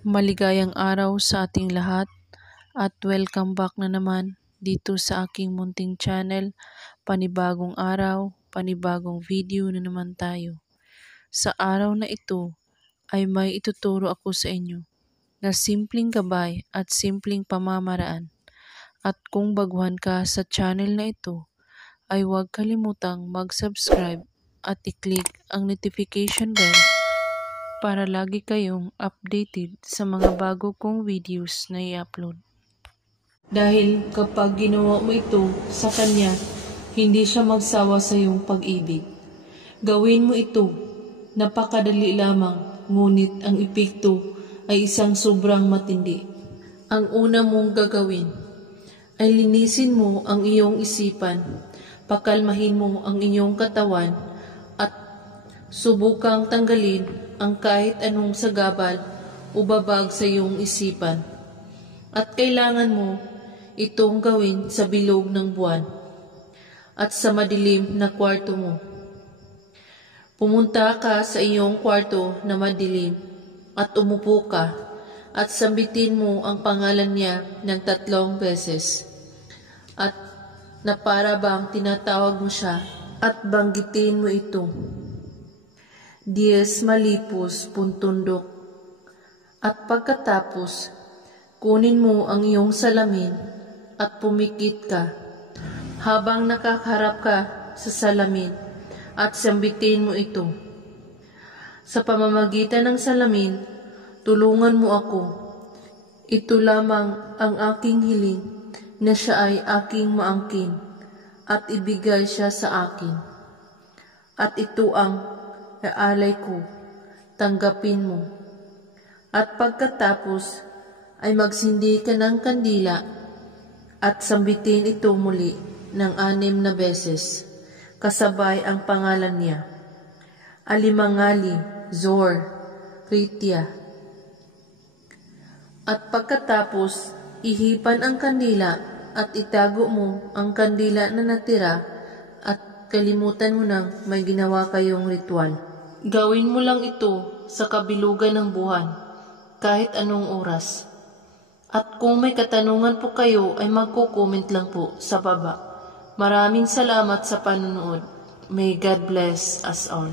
Maligayang araw sa ating lahat at welcome back na naman dito sa aking munting channel. Panibagong araw, panibagong video na naman tayo. Sa araw na ito ay may ituturo ako sa inyo na simpleng gabay at simpleng pamamaraan. At kung baguhan ka sa channel na ito, ay huwag kalimutang mag-subscribe at i-click ang notification bell para lagi kayong updated sa mga bago kong videos na i-upload. Dahil kapag ginawa mo ito sa Kanya, hindi siya magsawa sa iyong pag-ibig. Gawin mo ito, napakadali lamang, ngunit ang epekto ay isang sobrang matindi. Ang una mong gagawin ay linisin mo ang iyong isipan, pakalmahin mo ang iyong katawan, at subukang tanggalin ang kahit anong sagabal o babag sa iyong isipan. At kailangan mo itong gawin sa bilog ng buwan at sa madilim na kwarto mo. Pumunta ka sa iyong kwarto na madilim at umupo ka at sambitin mo ang pangalan niya ng 3 beses. At na para bang tinatawag mo siya at banggitin mo ito. Diez malipos puntundok. At pagkatapos, kunin mo ang iyong salamin at pumikit ka habang nakaharap ka sa salamin at sambitin mo ito. Sa pamamagitan ng salamin, tulungan mo ako. Ito lamang ang aking hiling na siya ay aking maangkin at ibigay siya sa akin. At ito ang alay ko, tanggapin mo. At pagkatapos ay magsindi ka ng kandila at sambitin ito muli ng 6 na beses, kasabay ang pangalan niya. Alimangali, Zor, Ritya. At pagkatapos, ihipan ang kandila at itago mo ang kandila na natira at kalimutan mo nang may ginawa kayong ritual. Gawin mo lang ito sa kabilugan ng buwan, kahit anong oras. At kung may katanungan po kayo ay magko-comment lang po sa baba. Maraming salamat sa panonood. May God bless us all.